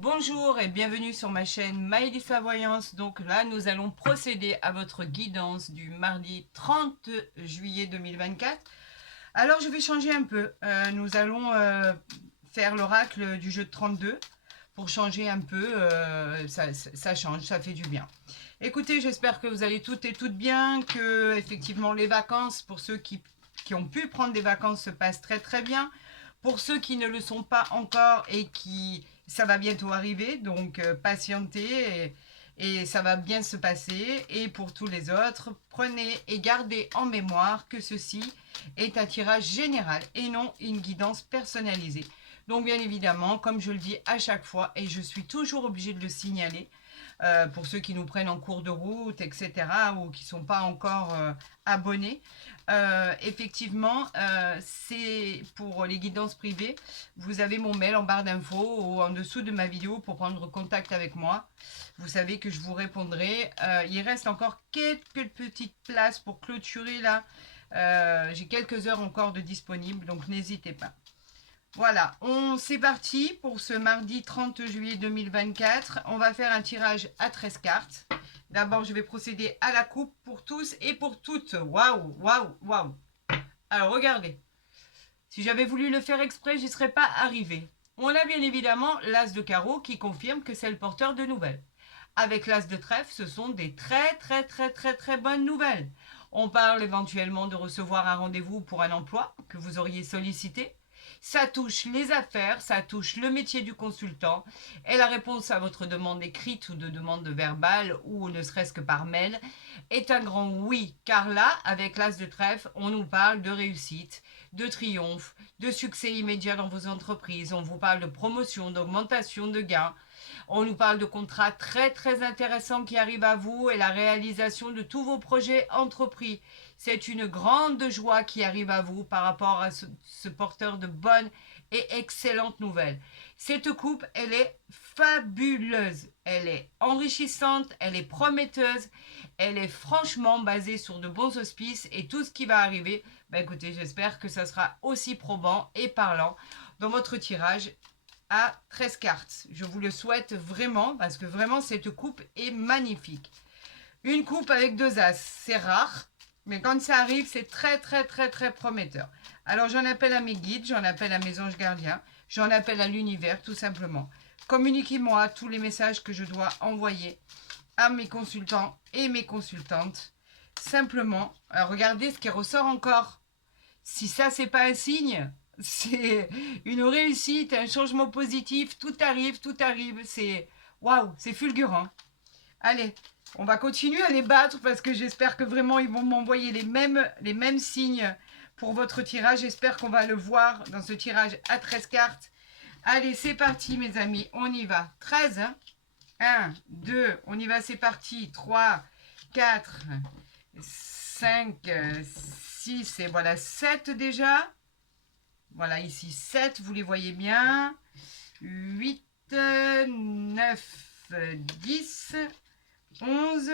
Bonjour et bienvenue sur ma chaîne Maëlys la Voyance. Donc là, nous allons procéder à votre guidance du mardi 30 juillet 2024. Alors, je vais changer un peu. Nous allons faire l'oracle du jeu de 32 pour changer un peu. Ça change, ça fait du bien. Écoutez, j'espère que vous allez toutes et toutes bien, que effectivement les vacances, pour ceux qui ont pu prendre des vacances, se passent très très bien. Pour ceux qui ne le sont pas encore et qui ça va bientôt arriver, donc patientez et ça va bien se passer. Et pour tous les autres, prenez et gardez en mémoire que ceci est un tirage général et non une guidance personnalisée. Donc bien évidemment, comme je le dis à chaque fois, et je suis toujours obligée de le signaler, pour ceux qui nous prennent en cours de route, etc., ou qui ne sont pas encore abonnés. Effectivement, c'est pour les guidances privées. Vous avez mon mail en barre d'infos ou en dessous de ma vidéo pour prendre contact avec moi. Vous savez que je vous répondrai. Il reste encore quelques petites places pour clôturer là. J'ai quelques heures encore de disponibles, donc n'hésitez pas. Voilà, c'est parti pour ce mardi 30 juillet 2024. On va faire un tirage à 13 cartes. D'abord, je vais procéder à la coupe pour tous et pour toutes. Waouh, waouh, waouh. Alors, regardez. Si j'avais voulu le faire exprès, j'y serais pas arrivé. On a bien évidemment l'as de carreau qui confirme que c'est le porteur de nouvelles. Avec l'as de trèfle, ce sont des très bonnes nouvelles. On parle éventuellement de recevoir un rendez-vous pour un emploi que vous auriez sollicité. Ça touche les affaires, ça touche le métier du consultant et la réponse à votre demande écrite ou de demande verbale ou ne serait-ce que par mail est un grand oui. Car là, avec l'as de trèfle, on nous parle de réussite, de triomphe, de succès immédiat dans vos entreprises. On vous parle de promotion, d'augmentation de gains. On nous parle de contrats très intéressants qui arrivent à vous et la réalisation de tous vos projets entrepris. C'est une grande joie qui arrive à vous par rapport à ce porteur de bonnes et excellentes nouvelles. Cette coupe, elle est fabuleuse. Elle est enrichissante, elle est prometteuse, elle est franchement basée sur de bons auspices et tout ce qui va arriver, écoutez, j'espère que ça sera aussi probant et parlant dans votre tirage à 13 cartes. Je vous le souhaite vraiment parce que vraiment cette coupe est magnifique. Une coupe avec deux as, c'est rare, mais quand ça arrive, c'est très prometteur. Alors j'en appelle à mes guides, j'en appelle à mes anges gardiens, j'en appelle à l'univers tout simplement. Communiquez-moi tous les messages que je dois envoyer à mes consultants et mes consultantes. Simplement, regardez ce qui ressort encore. Si ça, c'est pas un signe, c'est une réussite, un changement positif. Tout arrive. C'est waouh, c'est fulgurant. Allez, on va continuer à les battre parce que j'espère que vraiment ils vont m'envoyer les mêmes signes pour votre tirage. J'espère qu'on va le voir dans ce tirage à 13 cartes. Allez, c'est parti mes amis, on y va. 13, hein. 1, 2, on y va, c'est parti. 3, 4, 5, 6 et voilà 7 déjà. Voilà ici 7, vous les voyez bien. 8, 9, 10, 11,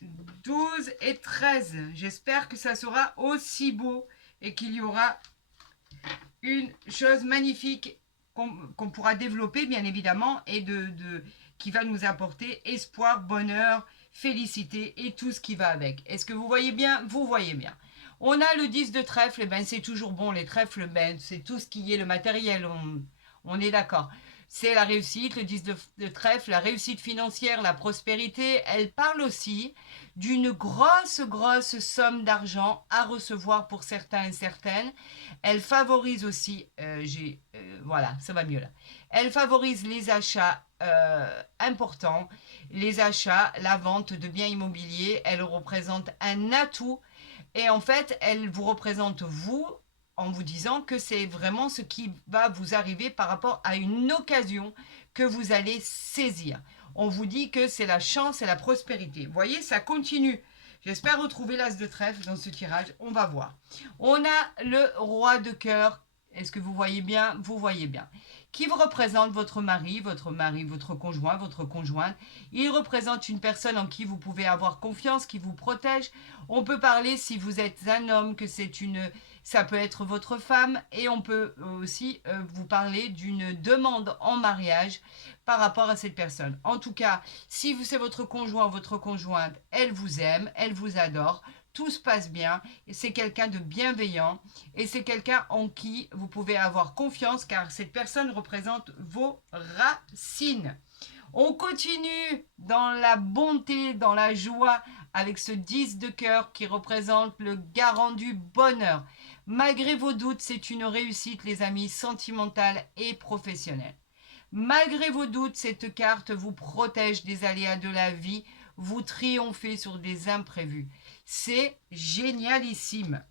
12 et 13. J'espère que ça sera aussi beau et qu'il y aura une chose magnifique qu'on pourra développer bien évidemment et qui va nous apporter espoir, bonheur, félicité et tout ce qui va avec. Est-ce que vous voyez bien? Vous voyez bien. On a le 10 de trèfle, c'est toujours bon, les trèfles, c'est tout ce qui est le matériel, on est d'accord. C'est la réussite, le 10 de trèfle, la réussite financière, la prospérité. Elle parle aussi d'une grosse somme d'argent à recevoir pour certains et certaines. Elle favorise aussi, voilà, ça va mieux là. Elle favorise les achats importants, les achats, la vente de biens immobiliers. Elle représente un atout et en fait, elle vous représente vous en vous disant que c'est vraiment ce qui va vous arriver par rapport à une occasion que vous allez saisir. On vous dit que c'est la chance et la prospérité. Vous voyez, ça continue. J'espère retrouver l'as de trèfle dans ce tirage. On va voir. On a le roi de cœur. Est-ce que vous voyez bien? Vous voyez bien. Qui vous représente votre mari, votre conjoint, votre conjointe. Il représente une personne en qui vous pouvez avoir confiance, qui vous protège. On peut parler, si vous êtes un homme, que c'est une ça peut être votre femme et on peut aussi vous parler d'une demande en mariage par rapport à cette personne. En tout cas, si c'est votre conjoint ou votre conjointe, elle vous aime, elle vous adore, tout se passe bien, et c'est quelqu'un de bienveillant et c'est quelqu'un en qui vous pouvez avoir confiance car cette personne représente vos racines. On continue dans la bonté, dans la joie avec ce 10 de cœur qui représente le garant du bonheur. Malgré vos doutes, c'est une réussite, les amis, sentimentale et professionnelle. Malgré vos doutes, cette carte vous protège des aléas de la vie, vous triomphez sur des imprévus. C'est génialissime.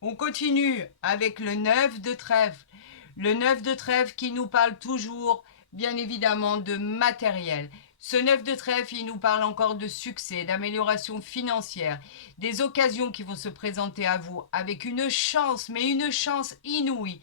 On continue avec le 9 de trèfle. Le 9 de trèfle qui nous parle toujours, bien évidemment, de matériel. Ce 9 de trèfle, il nous parle encore de succès, d'amélioration financière, des occasions qui vont se présenter à vous avec une chance, mais une chance inouïe.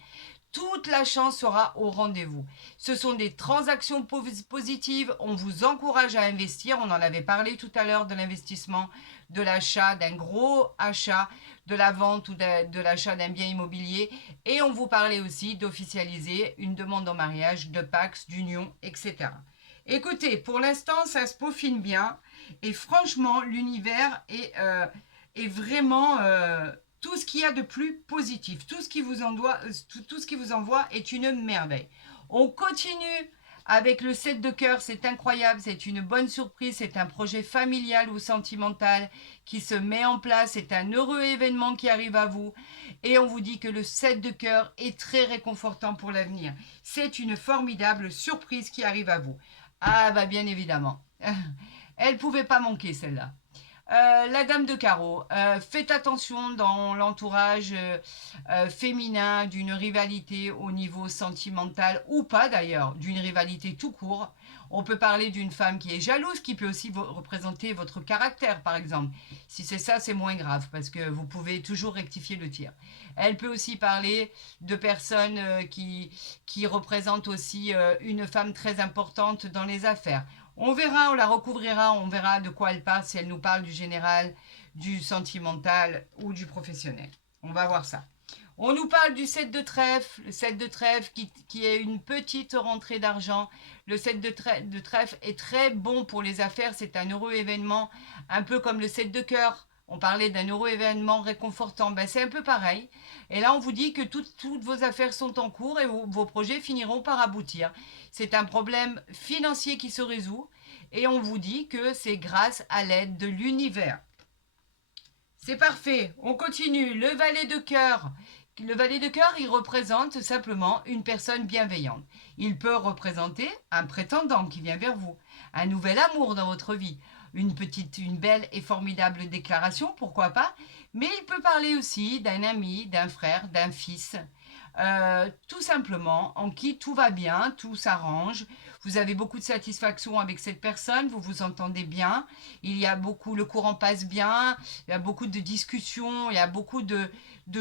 Toute la chance sera au rendez-vous. Ce sont des transactions positives. On vous encourage à investir. On en avait parlé tout à l'heure de l'investissement, de l'achat, d'un gros achat, de la vente ou de l'achat d'un bien immobilier. Et on vous parlait aussi d'officialiser une demande en mariage, de Pax, d'union, etc. Écoutez, pour l'instant, ça se peaufine bien. Et franchement, l'univers est vraiment... tout ce qu'il y a de plus positif, tout ce qui vous envoie est une merveille. On continue avec le 7 de cœur, c'est incroyable, c'est une bonne surprise, c'est un projet familial ou sentimental qui se met en place, c'est un heureux événement qui arrive à vous et on vous dit que le 7 de cœur est très réconfortant pour l'avenir. C'est une formidable surprise qui arrive à vous. Ah bah bien évidemment, elle ne pouvait pas manquer celle-là. La dame de carreau, faites attention dans l'entourage féminin d'une rivalité au niveau sentimental ou pas d'ailleurs, d'une rivalité tout court. On peut parler d'une femme qui est jalouse, qui peut aussi représenter votre caractère par exemple. Si c'est ça, c'est moins grave parce que vous pouvez toujours rectifier le tir. Elle peut aussi parler de personnes qui représentent aussi une femme très importante dans les affaires. On verra, on la recouvrira, on verra de quoi elle parle, si elle nous parle du général, du sentimental ou du professionnel. On va voir ça. On nous parle du 7 de trèfle, le 7 de trèfle qui est une petite rentrée d'argent. Le 7 de trèfle est très bon pour les affaires, c'est un heureux événement, un peu comme le 7 de cœur. On parlait d'un heureux événement réconfortant, ben, c'est un peu pareil. Et là, on vous dit que toutes vos affaires sont en cours et vos projets finiront par aboutir. C'est un problème financier qui se résout et on vous dit que c'est grâce à l'aide de l'univers. C'est parfait, on continue. Le valet de cœur. Le valet de cœur, il représente simplement une personne bienveillante. Il peut représenter un prétendant qui vient vers vous, un nouvel amour dans votre vie, une belle et formidable déclaration, pourquoi pas, mais il peut parler aussi d'un ami, d'un frère, d'un fils, tout simplement en qui tout va bien, tout s'arrange, vous avez beaucoup de satisfaction avec cette personne, vous vous entendez bien, il y a beaucoup, le courant passe bien, il y a beaucoup de discussions, il y a beaucoup de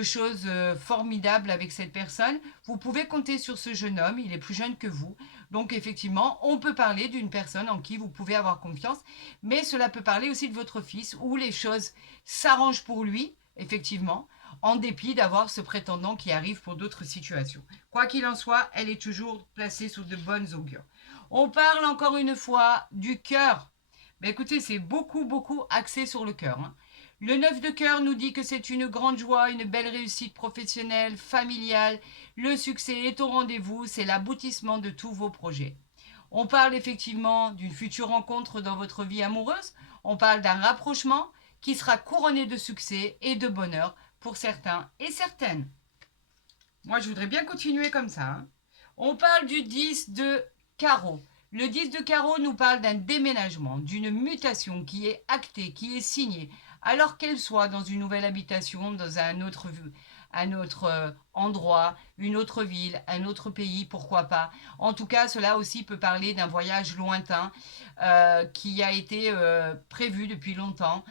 choses formidables avec cette personne. Vous pouvez compter sur ce jeune homme, il est plus jeune que vous. Donc effectivement, on peut parler d'une personne en qui vous pouvez avoir confiance, mais cela peut parler aussi de votre fils où les choses s'arrangent pour lui, effectivement, en dépit d'avoir ce prétendant qui arrive pour d'autres situations. Quoi qu'il en soit, elle est toujours placée sous de bonnes augures. On parle encore une fois du cœur. Mais écoutez, c'est beaucoup axé sur le cœur. Hein. Le 9 de cœur nous dit que c'est une grande joie, une belle réussite professionnelle, familiale. Le succès est au rendez-vous, c'est l'aboutissement de tous vos projets. On parle effectivement d'une future rencontre dans votre vie amoureuse. On parle d'un rapprochement qui sera couronné de succès et de bonheur pour certains et certaines. Moi, je voudrais bien continuer comme ça. Hein. On parle du 10 de carreau. Le 10 de carreau nous parle d'un déménagement, d'une mutation qui est actée, qui est signée, alors qu'elle soit dans une nouvelle habitation, dans un autre endroit, une autre ville, un autre pays, pourquoi pas. En tout cas, cela aussi peut parler d'un voyage lointain qui a été prévu depuis longtemps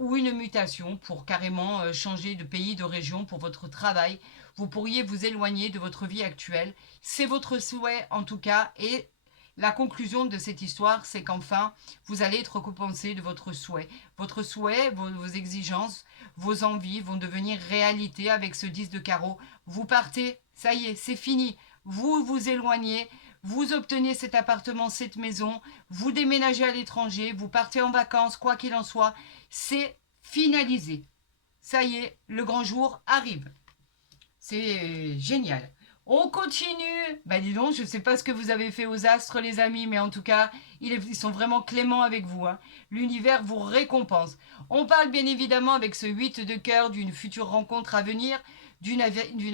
ou une mutation pour carrément changer de pays, de région pour votre travail. Vous pourriez vous éloigner de votre vie actuelle. C'est votre souhait en tout cas et la conclusion de cette histoire, c'est qu'enfin, vous allez être récompensé de votre souhait. Votre souhait, vos exigences, vos envies vont devenir réalité avec ce 10 de carreau. Vous partez, ça y est, c'est fini. Vous vous éloignez, vous obtenez cet appartement, cette maison, vous déménagez à l'étranger, vous partez en vacances, quoi qu'il en soit, c'est finalisé. Ça y est, le grand jour arrive. C'est génial. On continue. Bah dis donc, je ne sais pas ce que vous avez fait aux astres, les amis, mais en tout cas, ils sont vraiment cléments avec vous. Hein. L'univers vous récompense. On parle bien évidemment avec ce 8 de cœur d'une future rencontre à venir, d'une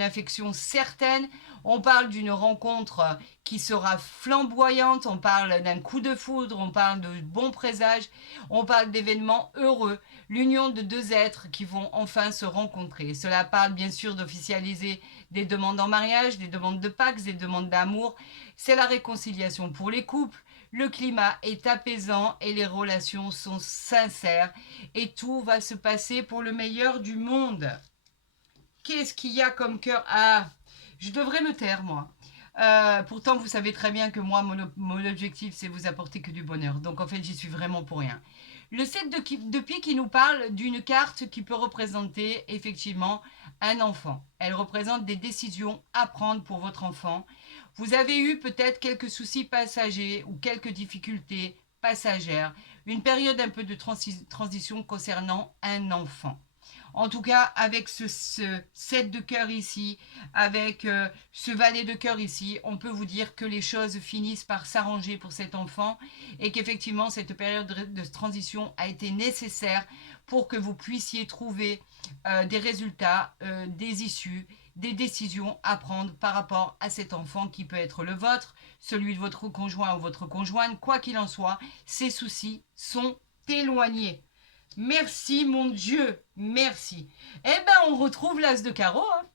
affection certaine. On parle d'une rencontre qui sera flamboyante. On parle d'un coup de foudre. On parle de bons présages. On parle d'événements heureux. L'union de deux êtres qui vont enfin se rencontrer. Cela parle bien sûr d'officialiser des demandes en mariage, des demandes de Pax, des demandes d'amour. C'est la réconciliation pour les couples. Le climat est apaisant et les relations sont sincères. Et tout va se passer pour le meilleur du monde. Qu'est-ce qu'il y a comme cœur? Ah, je devrais me taire, moi. Pourtant, vous savez très bien que moi, mon objectif, c'est vous apporter que du bonheur. Donc, en fait, j'y suis vraiment pour rien. Le 7 de pique, qui nous parle d'une carte qui peut représenter effectivement un enfant. Elle représente des décisions à prendre pour votre enfant. Vous avez eu peut-être quelques soucis passagers ou quelques difficultés passagères. Une période un peu de transition concernant un enfant. En tout cas, avec ce 7 de cœur ici, avec ce valet de cœur ici, on peut vous dire que les choses finissent par s'arranger pour cet enfant et qu'effectivement, cette période de transition a été nécessaire pour que vous puissiez trouver des résultats, des issues, des décisions à prendre par rapport à cet enfant qui peut être le vôtre, celui de votre conjoint ou votre conjointe. Quoi qu'il en soit, ces soucis sont éloignés. Merci mon Dieu, merci. Eh ben, on retrouve l'as de carreau. Hein.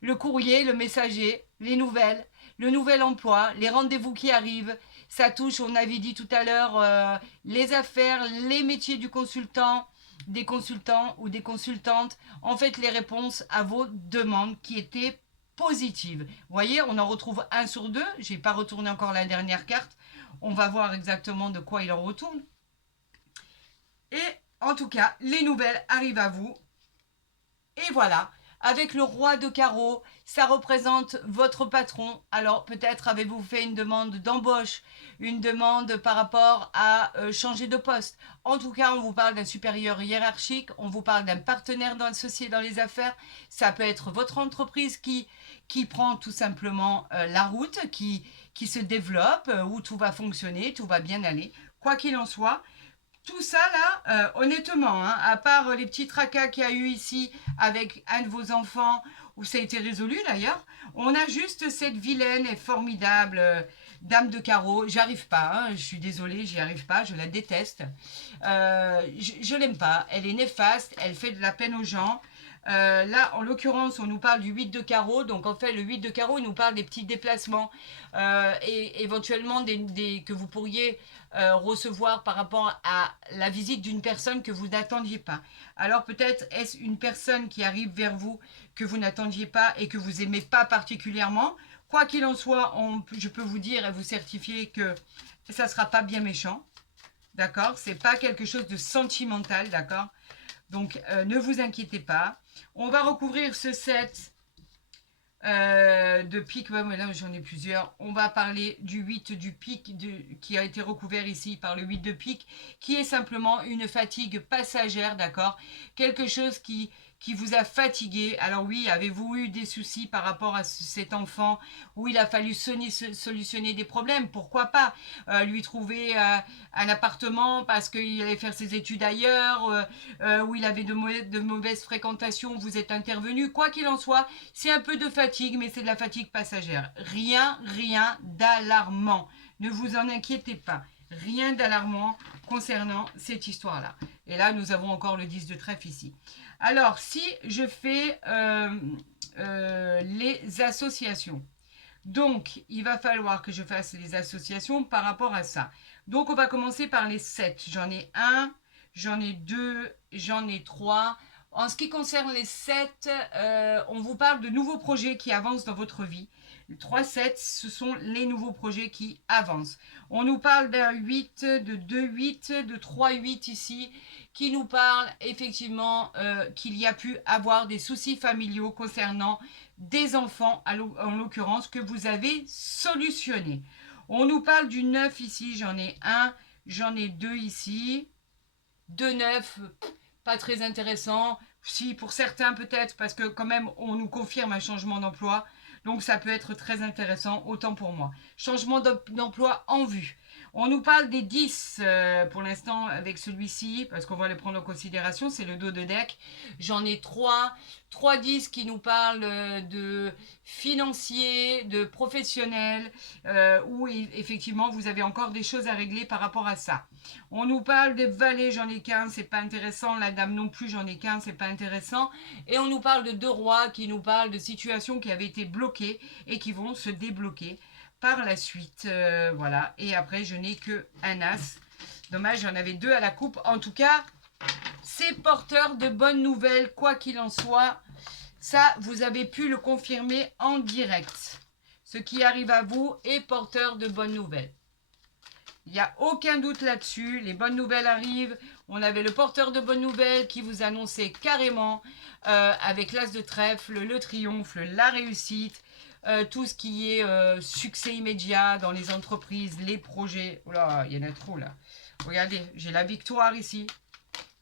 Le courrier, le messager, les nouvelles, le nouvel emploi, les rendez-vous qui arrivent. Ça touche, on avait dit tout à l'heure, les affaires, les métiers du consultant, des consultants ou des consultantes. En fait, les réponses à vos demandes qui étaient positives. Vous voyez, on en retrouve un sur deux. Je n'ai pas retourné encore la dernière carte. On va voir exactement de quoi il en retourne. Et en tout cas, les nouvelles arrivent à vous. Et voilà, avec le roi de carreau, ça représente votre patron. Alors peut-être avez-vous fait une demande d'embauche, une demande par rapport à changer de poste. En tout cas, on vous parle d'un supérieur hiérarchique, on vous parle d'un partenaire associé dans les affaires. Ça peut être votre entreprise qui prend tout simplement la route, qui se développe, où tout va fonctionner, tout va bien aller. Quoi qu'il en soit, tout ça là, honnêtement, hein, à part les petits tracas qu'il y a eu ici avec un de vos enfants, où ça a été résolu d'ailleurs, on a juste cette vilaine et formidable dame de carreau. J'arrive pas, hein, je suis désolée, j'y arrive pas, je la déteste. Je l'aime pas, elle est néfaste, elle fait de la peine aux gens. Là, en l'occurrence, on nous parle du 8 de carreau. Donc, en fait, le 8 de carreau, il nous parle des petits déplacements et éventuellement que vous pourriez recevoir par rapport à la visite d'une personne que vous n'attendiez pas. Alors, peut-être est-ce une personne qui arrive vers vous que vous n'attendiez pas et que vous n'aimez pas particulièrement. Quoi qu'il en soit, je peux vous dire et vous certifier que ça ne sera pas bien méchant. D'accord? C'est pas quelque chose de sentimental, d'accord? Donc, ne vous inquiétez pas. On va recouvrir ce set de pique. Ouais, là, j'en ai plusieurs. On va parler du 8 du pique qui a été recouvert ici par le 8 de pique, qui est simplement une fatigue passagère, d'accord? Quelque chose qui vous a fatigué. Alors oui, avez-vous eu des soucis par rapport à cet enfant où il a fallu solutionner des problèmes? Pourquoi pas lui trouver un appartement parce qu'il allait faire ses études ailleurs, où il avait de mauvaises fréquentations, vous êtes intervenu. Quoi qu'il en soit, c'est un peu de fatigue, mais c'est de la fatigue passagère. Rien d'alarmant. Ne vous en inquiétez pas. Rien d'alarmant concernant cette histoire-là. Et là, nous avons encore le 10 de trèfle ici. Alors, si je fais les associations, donc il va falloir que je fasse les associations par rapport à ça. Donc, on va commencer par les 7. J'en ai 1, j'en ai 2, j'en ai 3. En ce qui concerne les 7, on vous parle de nouveaux projets qui avancent dans votre vie, Le 3-7, ce sont les nouveaux projets qui avancent. On nous parle d'un 8, de 2-8, de 3-8 ici, qui nous parle effectivement qu'il y a pu avoir des soucis familiaux concernant des enfants, en l'occurrence, que vous avez solutionnés. On nous parle du 9 ici, j'en ai un, j'en ai deux ici. 2-9, pas très intéressant. Si, pour certains peut-être, parce que quand même, on nous confirme un changement d'emploi. Donc, ça peut être très intéressant, autant pour moi. Changement d'emploi en vue. On nous parle des 10 pour l'instant avec celui-ci, parce qu'on va le prendre en considération, c'est le dos de deck. J'en ai 3 10 qui nous parlent de financiers, de professionnels, où effectivement vous avez encore des choses à régler par rapport à ça. On nous parle des valets, j'en ai qu'un, c'est pas intéressant. La dame non plus, j'en ai qu'un, c'est pas intéressant. Et on nous parle de 2 rois qui nous parlent de situations qui avaient été bloquées et qui vont se débloquer par la suite. Voilà. Et après, je n'ai que un as. Dommage, j'en avais 2 à la coupe. En tout cas, c'est porteur de bonnes nouvelles, quoi qu'il en soit. Ça, vous avez pu le confirmer en direct. Ce qui arrive à vous est porteur de bonnes nouvelles. Il n'y a aucun doute là-dessus. Les bonnes nouvelles arrivent. On avait le porteur de bonnes nouvelles qui vous annonçait carrément, avec l'as de trèfle, le triomphe, la réussite, tout ce qui est succès immédiat dans les entreprises, les projets. Oh là, il y en a trop là. Regardez, j'ai la victoire ici.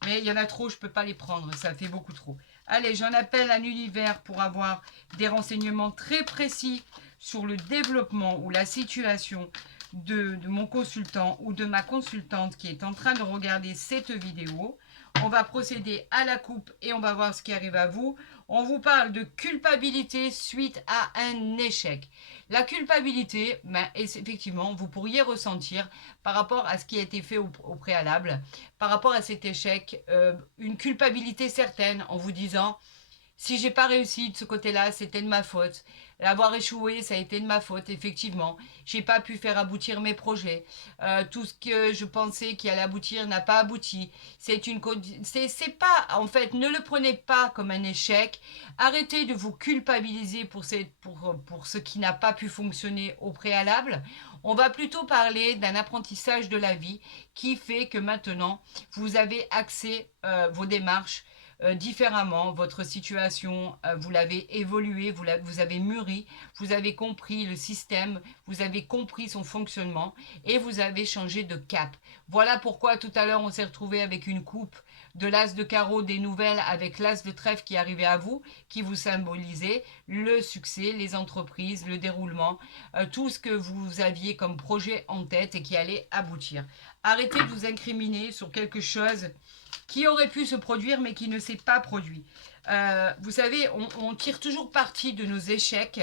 Mais il y en a trop, je ne peux pas les prendre. Ça fait beaucoup trop. Allez, j'en appelle à l'univers pour avoir des renseignements très précis sur le développement ou la situation de mon consultant ou de ma consultante qui est en train de regarder cette vidéo. On va procéder à la coupe et on va voir ce qui arrive à vous. On vous parle de culpabilité suite à un échec. La culpabilité, effectivement, vous pourriez ressentir par rapport à ce qui a été fait au préalable, par rapport à cet échec, une culpabilité certaine en vous disant « si j'ai pas réussi de ce côté-là, c'était de ma faute ». L'avoir échoué, ça a été de ma faute, effectivement. J'ai pas pu faire aboutir mes projets. Tout ce que je pensais qui allait aboutir n'a pas abouti. C'est pas, en fait, ne le prenez pas comme un échec. Arrêtez de vous culpabiliser pour ce qui n'a pas pu fonctionner au préalable. On va plutôt parler d'un apprentissage de la vie qui fait que maintenant, vous avez axé vos démarches différemment, votre situation, vous l'avez évolué, vous avez mûri, vous avez compris le système, vous avez compris son fonctionnement et vous avez changé de cap. Voilà pourquoi tout à l'heure on s'est retrouvé avec une coupe de l'as de carreau des nouvelles avec l'as de trèfle qui arrivait à vous, qui vous symbolisait le succès, les entreprises, le déroulement, tout ce que vous aviez comme projet en tête et qui allait aboutir. Arrêtez de vous incriminer sur quelque chose qui aurait pu se produire mais qui ne s'est pas produit. Vous savez, on tire toujours parti de nos échecs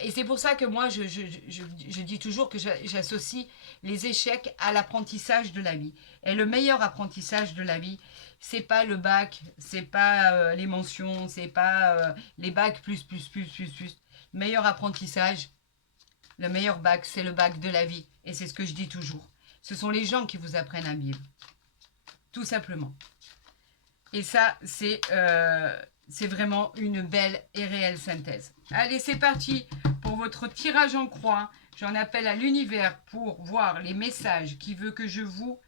et c'est pour ça que moi je dis toujours que j'associe les échecs à l'apprentissage de la vie. Et le meilleur apprentissage de la vie, c'est pas le bac, c'est pas les mentions, c'est pas les bacs plus. Meilleur apprentissage, le meilleur bac, c'est le bac de la vie. Et c'est ce que je dis toujours. Ce sont les gens qui vous apprennent à vivre. Tout simplement. Et ça, c'est vraiment une belle et réelle synthèse. Allez, c'est parti pour votre tirage en croix. J'en appelle à l'univers pour voir les messages qui veut que je vous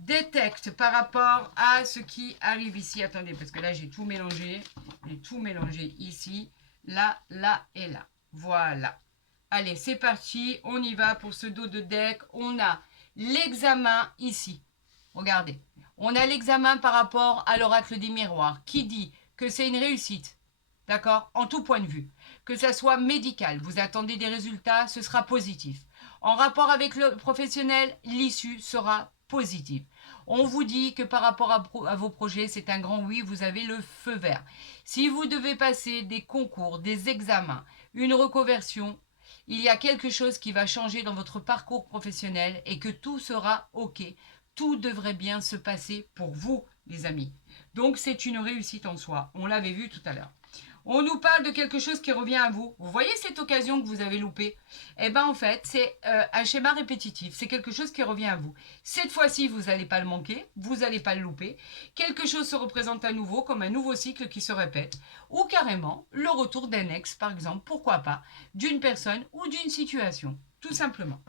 détecte par rapport à ce qui arrive ici. Attendez, parce que là, j'ai tout mélangé. J'ai tout mélangé ici, là, là et là. Voilà. Allez, c'est parti. On y va pour ce dos de deck. On a l'examen ici. Regardez. On a l'examen par rapport à l'oracle des miroirs qui dit que c'est une réussite. D'accord? En tout point de vue. Que ça soit médical, vous attendez des résultats, ce sera positif. En rapport avec le professionnel, l'issue sera positive. On vous dit que par rapport à vos projets, c'est un grand oui, vous avez le feu vert. Si vous devez passer des concours, des examens, une reconversion, il y a quelque chose qui va changer dans votre parcours professionnel et que tout sera OK. Tout devrait bien se passer pour vous, les amis. Donc, c'est une réussite en soi. On l'avait vu tout à l'heure. On nous parle de quelque chose qui revient à vous. Vous voyez cette occasion que vous avez loupée? Eh bien, en fait, c'est un schéma répétitif. C'est quelque chose qui revient à vous. Cette fois-ci, vous n'allez pas le manquer. Vous n'allez pas le louper. Quelque chose se représente à nouveau comme un nouveau cycle qui se répète. Ou carrément, le retour d'un ex, par exemple, pourquoi pas, d'une personne ou d'une situation. Tout simplement.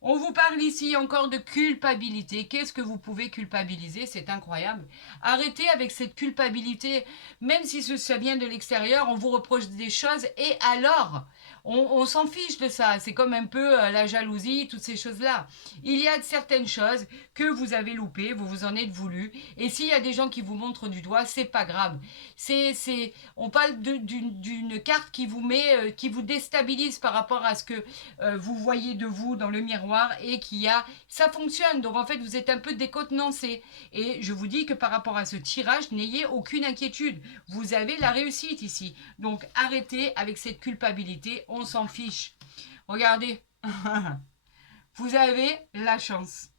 On vous parle ici encore de culpabilité. Qu'est-ce que vous pouvez culpabiliser? C'est incroyable. Arrêtez avec cette culpabilité. Même si ça vient de l'extérieur, on vous reproche des choses et alors on s'en fiche de ça. C'est comme un peu la jalousie, toutes ces choses-là. Il y a certaines choses que vous avez loupées, vous vous en êtes voulu. Et s'il y a des gens qui vous montrent du doigt, c'est pas grave. On parle d'une carte qui vous met, qui vous déstabilise par rapport à ce que vous voyez de vous dans le miroir et ça fonctionne. Donc en fait, vous êtes un peu décontenancé. Et je vous dis que par rapport à ce tirage, n'ayez aucune inquiétude. Vous avez la réussite ici. Donc arrêtez avec cette culpabilité. On s'en fiche. Regardez. Vous avez la chance.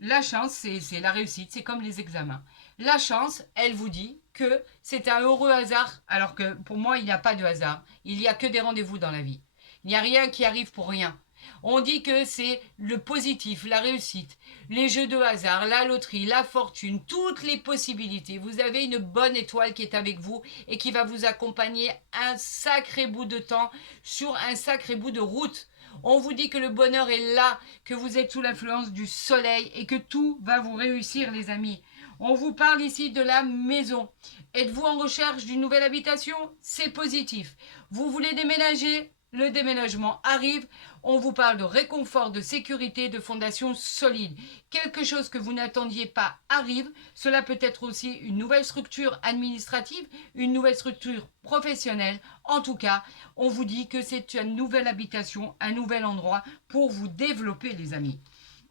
La chance, c'est la réussite. C'est comme les examens. La chance, elle vous dit que c'est un heureux hasard. Alors que pour moi, il n'y a pas de hasard. Il n'y a que des rendez-vous dans la vie. Il n'y a rien qui arrive pour rien. On dit que c'est le positif, la réussite, les jeux de hasard, la loterie, la fortune, toutes les possibilités. Vous avez une bonne étoile qui est avec vous et qui va vous accompagner un sacré bout de temps sur un sacré bout de route. On vous dit que le bonheur est là, que vous êtes sous l'influence du soleil et que tout va vous réussir, les amis. On vous parle ici de la maison. Êtes-vous en recherche d'une nouvelle habitation? C'est positif. Vous voulez déménager? Le déménagement arrive. On vous parle de réconfort, de sécurité, de fondation solide. Quelque chose que vous n'attendiez pas arrive. Cela peut être aussi une nouvelle structure administrative, une nouvelle structure professionnelle. En tout cas, on vous dit que c'est une nouvelle habitation, un nouvel endroit pour vous développer, les amis.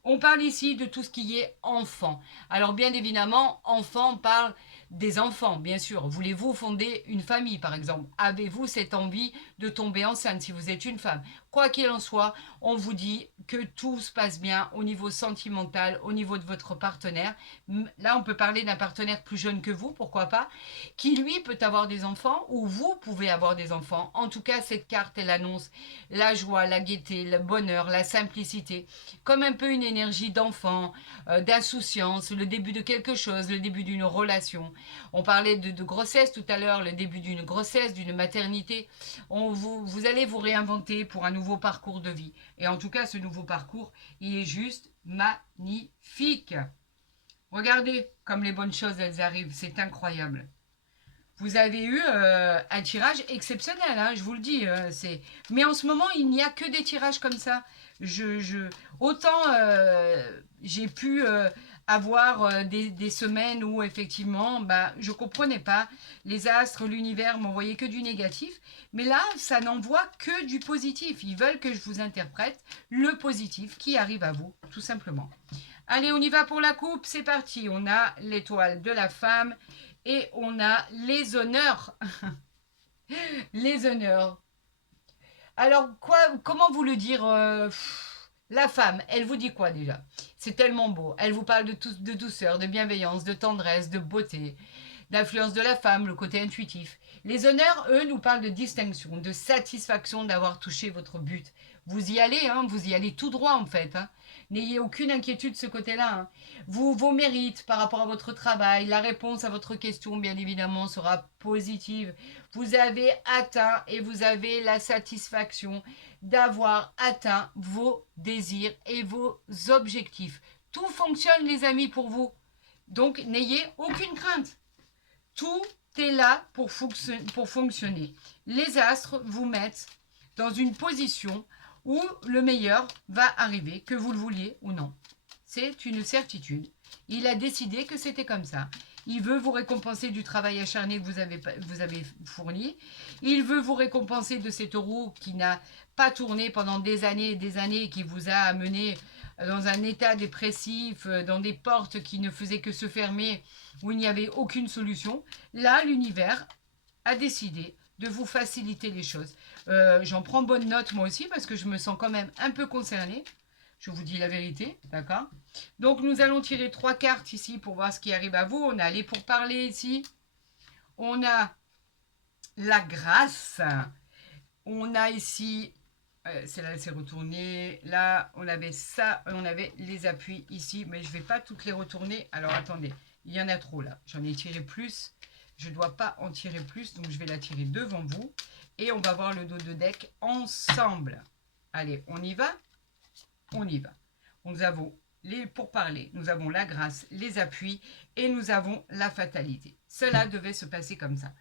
On parle ici de tout ce qui est enfant. Alors bien évidemment, enfant, on parle des enfants, bien sûr. Voulez-vous fonder une famille, par exemple? Avez-vous cette envie de tomber enceinte si vous êtes une femme? Quoi qu'il en soit, on vous dit que tout se passe bien au niveau sentimental, au niveau de votre partenaire. Là, on peut parler d'un partenaire plus jeune que vous, pourquoi pas, qui lui peut avoir des enfants ou vous pouvez avoir des enfants. En tout cas, cette carte, elle annonce la joie, la gaieté, le bonheur, la simplicité, comme un peu une énergie d'enfant, d'insouciance, le début de quelque chose, le début d'une relation. On parlait de grossesse tout à l'heure, le début d'une grossesse, d'une maternité. Vous allez vous réinventer pour un nouveau parcours de vie. Et en tout cas, ce nouveau parcours, il est juste magnifique. Regardez comme les bonnes choses, elles arrivent. C'est incroyable. Vous avez eu un tirage exceptionnel, hein, je vous le dis. Mais en ce moment, il n'y a que des tirages comme ça. Autant j'ai pu avoir des semaines où effectivement, bah, je ne comprenais pas. Les astres, l'univers m'envoyaient que du négatif. Mais là, ça n'envoie que du positif. Ils veulent que je vous interprète le positif qui arrive à vous, tout simplement. Allez, on y va pour la coupe. C'est parti. On a l'étoile de la femme. Et on a les honneurs. Les honneurs. Alors, comment vous le dire la femme, elle vous dit quoi déjà? C'est tellement beau. Elle vous parle de douceur, de bienveillance, de tendresse, de beauté, d'influence de la femme, le côté intuitif. Les honneurs, eux, nous parlent de distinction, de satisfaction d'avoir touché votre but. Vous y allez, hein, vous y allez tout droit en fait. Hein. N'ayez aucune inquiétude de ce côté-là. Hein. Vos mérites par rapport à votre travail, la réponse à votre question, bien évidemment, sera positive. Vous avez atteint et vous avez la satisfaction d'avoir atteint vos désirs et vos objectifs. Tout fonctionne, les amis, pour vous. Donc, n'ayez aucune crainte. Tout est là pour fonctionner. Les astres vous mettent dans une position où le meilleur va arriver, que vous le vouliez ou non. C'est une certitude. Il a décidé que c'était comme ça. Il veut vous récompenser du travail acharné que vous avez fourni. Il veut vous récompenser de cette roue qui n'a pas tourné pendant des années et des années et qui vous a amené dans un état dépressif, dans des portes qui ne faisaient que se fermer, où il n'y avait aucune solution. Là, l'univers a décidé de vous faciliter les choses. J'en prends bonne note moi aussi parce que je me sens quand même un peu concernée. Je vous dis la vérité, d'accord? Donc, nous allons tirer 3 cartes ici pour voir ce qui arrive à vous. On a les pourparlers ici. On a la grâce. On a ici, celle-là s'est retournée. Là, on avait ça, on avait les appuis ici, mais je ne vais pas toutes les retourner. Alors, attendez, il y en a trop là. J'en ai tiré plus. Je ne dois pas en tirer plus, donc je vais la tirer devant vous. Et on va voir le dos de deck ensemble. Allez, on y va? On y va. Nous avons les pourparlers, nous avons la grâce, les appuis et nous avons la fatalité. Cela devait se passer comme ça.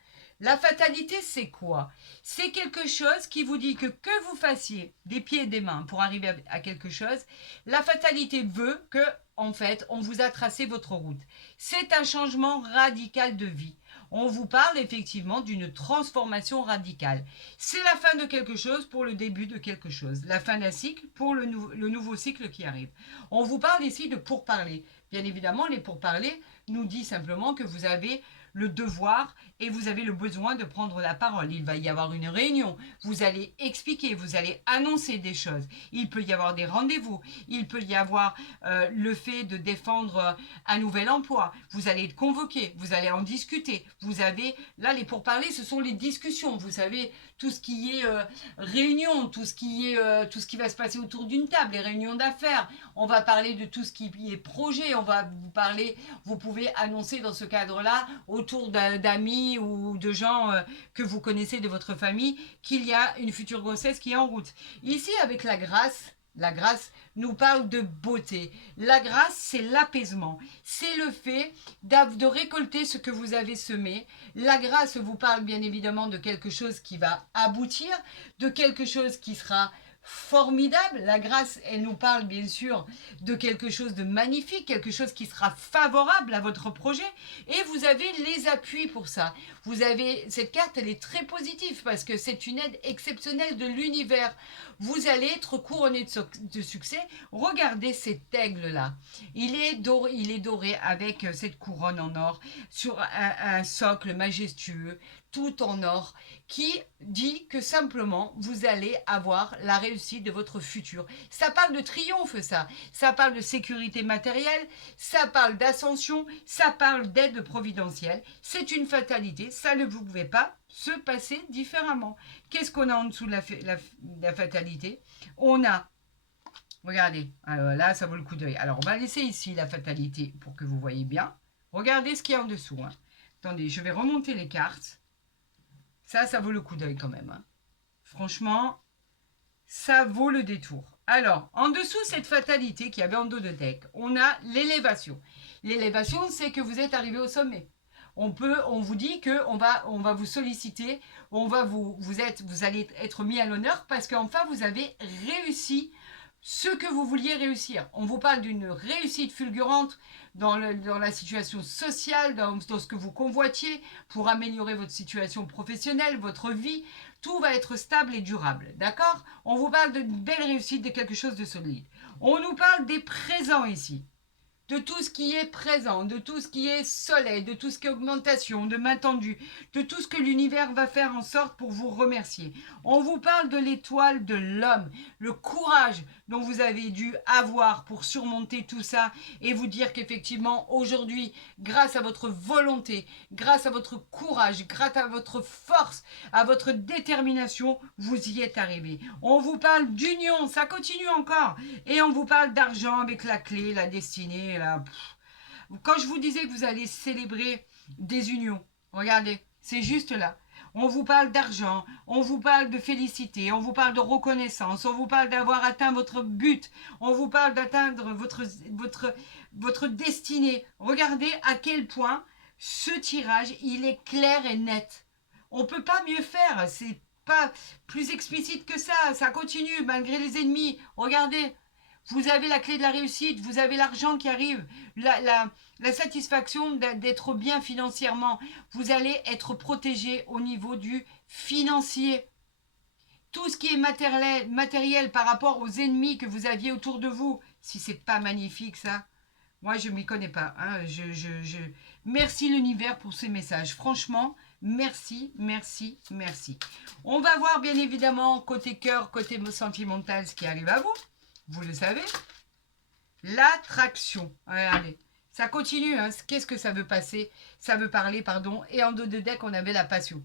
La fatalité, c'est quoi? C'est quelque chose qui vous dit que vous fassiez des pieds et des mains pour arriver à quelque chose, la fatalité veut que, en fait, on vous a tracé votre route. C'est un changement radical de vie. On vous parle effectivement d'une transformation radicale. C'est la fin de quelque chose pour le début de quelque chose. La fin d'un cycle pour le nouveau cycle qui arrive. On vous parle ici de pourparlers. Bien évidemment, les pourparlers nous disent simplement que vous avez le devoir et vous avez le besoin de prendre la parole. Il va y avoir une réunion, vous allez expliquer, vous allez annoncer des choses. Il peut y avoir des rendez-vous, il peut y avoir le fait de défendre un nouvel emploi. Vous allez être convoqué, vous allez en discuter. Vous avez, là les pourparlers, ce sont les discussions. Vous savez, tout ce qui est réunion, tout ce qui va se passer autour d'une table, les réunions d'affaires. On va parler de tout ce qui est projet, on va vous parler, vous pouvez annoncer dans ce cadre-là, autour d'amis ou de gens que vous connaissez de votre famille, qu'il y a une future grossesse qui est en route. Ici, avec la grâce nous parle de beauté. La grâce, c'est l'apaisement. C'est le fait de récolter ce que vous avez semé. La grâce vous parle bien évidemment de quelque chose qui va aboutir, de quelque chose qui sera formidable. La grâce, elle nous parle bien sûr de quelque chose de magnifique, quelque chose qui sera favorable à votre projet. Et vous avez les appuis pour ça. Vous avez cette carte, elle est très positive parce que c'est une aide exceptionnelle de l'univers. Vous allez être couronné de succès. Regardez cet aigle-là. Il est doré avec cette couronne en or sur un socle majestueux, tout en or, qui dit que simplement vous allez avoir la réussite de votre futur. Ça parle de triomphe, ça parle de sécurité matérielle, ça parle d'ascension, ça parle d'aide providentielle. C'est une fatalité, ça ne vous pouvez pas se passer différemment. Qu'est-ce qu'on a en dessous de la fatalité? On a, regardez, alors là ça vaut le coup d'œil. Alors on va laisser ici la fatalité pour que vous voyez bien. Regardez ce qu'il y a en dessous. Hein. Attendez, je vais remonter les cartes. Ça vaut le coup d'œil quand même. Hein. Franchement, ça vaut le détour. Alors, en dessous cette fatalité qu'il y avait en dos de deck, on a l'élévation. L'élévation, c'est que vous êtes arrivé au sommet. On vous dit que on va vous solliciter, vous allez être mis à l'honneur parce qu'enfin vous avez réussi ce que vous vouliez réussir. On vous parle d'une réussite fulgurante dans la situation sociale, dans ce que vous convoitiez pour améliorer votre situation professionnelle, votre vie. Tout va être stable et durable, d'accord? On vous parle d'une belle réussite, de quelque chose de solide. On nous parle des présents ici. De tout ce qui est présent, de tout ce qui est soleil, de tout ce qui est augmentation, de main tendue, de tout ce que l'univers va faire en sorte pour vous remercier. On vous parle de l'étoile de l'homme, le courage dont vous avez dû avoir pour surmonter tout ça et vous dire qu'effectivement aujourd'hui, grâce à votre volonté, grâce à votre courage, grâce à votre force, à votre détermination, vous y êtes arrivé. On vous parle d'union, ça continue encore, et on vous parle d'argent avec la clé, la destinée. Quand je vous disais que vous allez célébrer des unions, regardez, c'est juste là. On vous parle d'argent, on vous parle de félicité, on vous parle de reconnaissance, on vous parle d'avoir atteint votre but, on vous parle d'atteindre votre destinée. Regardez à quel point ce tirage, il est clair et net. On ne peut pas mieux faire, c'est pas plus explicite que ça. Ça continue malgré les ennemis. Regardez, vous avez la clé de la réussite, vous avez l'argent qui arrive, la satisfaction d'être bien financièrement. Vous allez être protégé au niveau du financier. Tout ce qui est matériel par rapport aux ennemis que vous aviez autour de vous, si c'est pas magnifique ça, moi je m'y connais pas. Hein. Merci l'univers pour ces messages. Franchement, merci, merci, merci. On va voir bien évidemment côté cœur, côté sentimental ce qui arrive à vous. Vous le savez, l'attraction. Regardez, ça continue. Hein. Qu'est-ce que ça veut passer? Ça veut parler, pardon. Et en dos de deck, on avait la passion.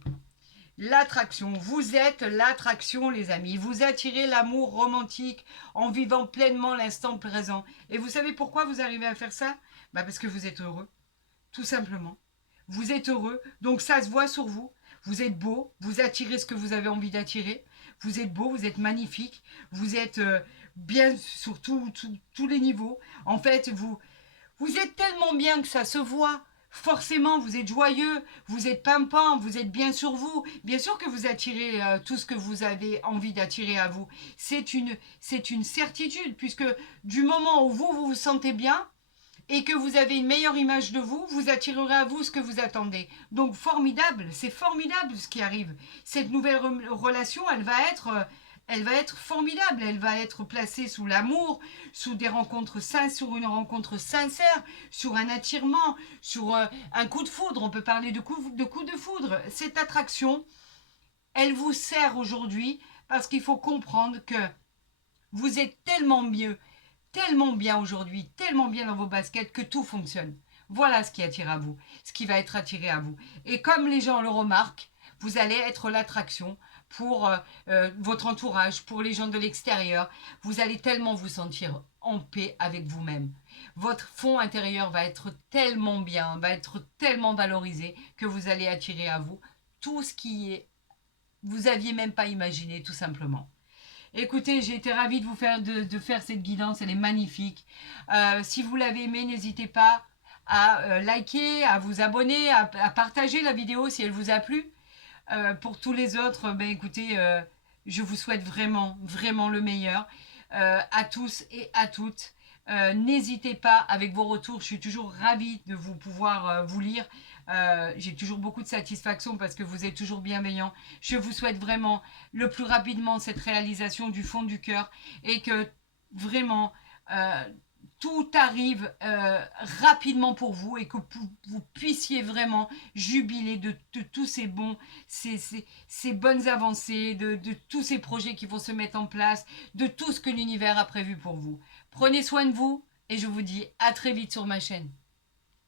l'attraction. Vous êtes l'attraction, les amis. Vous attirez l'amour romantique en vivant pleinement l'instant présent. Et vous savez pourquoi vous arrivez à faire ça? Parce que vous êtes heureux, tout simplement. Vous êtes heureux, donc ça se voit sur vous. Vous êtes beau, vous attirez ce que vous avez envie d'attirer. Vous êtes beau, vous êtes magnifique, vous êtes bien sur tous les niveaux. En fait, vous êtes tellement bien que ça se voit. Forcément, vous êtes joyeux, vous êtes pimpant, vous êtes bien sur vous. Bien sûr que vous attirez tout ce que vous avez envie d'attirer à vous. C'est une certitude, puisque du moment où vous vous sentez bien, et que vous avez une meilleure image de vous, vous attirerez à vous ce que vous attendez. Donc formidable, c'est formidable ce qui arrive. Cette nouvelle relation, elle va être formidable, elle va être placée sous l'amour, sous des rencontres sur une rencontre sincère, sur un attirement, sur un coup de foudre. On peut parler de coup de foudre. Cette attraction, elle vous sert aujourd'hui parce qu'il faut comprendre que vous êtes tellement mieux, tellement bien aujourd'hui, tellement bien dans vos baskets que tout fonctionne. Voilà ce qui attire à vous, ce qui va être attiré à vous. Et comme les gens le remarquent, vous allez être l'attraction pour votre entourage, pour les gens de l'extérieur. Vous allez tellement vous sentir en paix avec vous-même. Votre fond intérieur va être tellement bien, va être tellement valorisé que vous allez attirer à vous tout ce qui est, vous aviez même pas imaginé, tout simplement. Écoutez, j'ai été ravie de faire cette guidance, elle est magnifique. Si vous l'avez aimée, n'hésitez pas à liker, à vous abonner, à partager la vidéo si elle vous a plu. Pour tous les autres, écoutez, je vous souhaite vraiment, vraiment le meilleur à tous et à toutes. N'hésitez pas avec vos retours, je suis toujours ravie de vous pouvoir vous lire. J'ai toujours beaucoup de satisfaction parce que vous êtes toujours bienveillants. Je vous souhaite vraiment le plus rapidement cette réalisation du fond du cœur et que vraiment tout arrive rapidement pour vous et que vous puissiez vraiment jubiler de tous ces bonnes avancées, de tous ces projets qui vont se mettre en place, de tout ce que l'univers a prévu pour vous. Prenez soin de vous et je vous dis à très vite sur ma chaîne.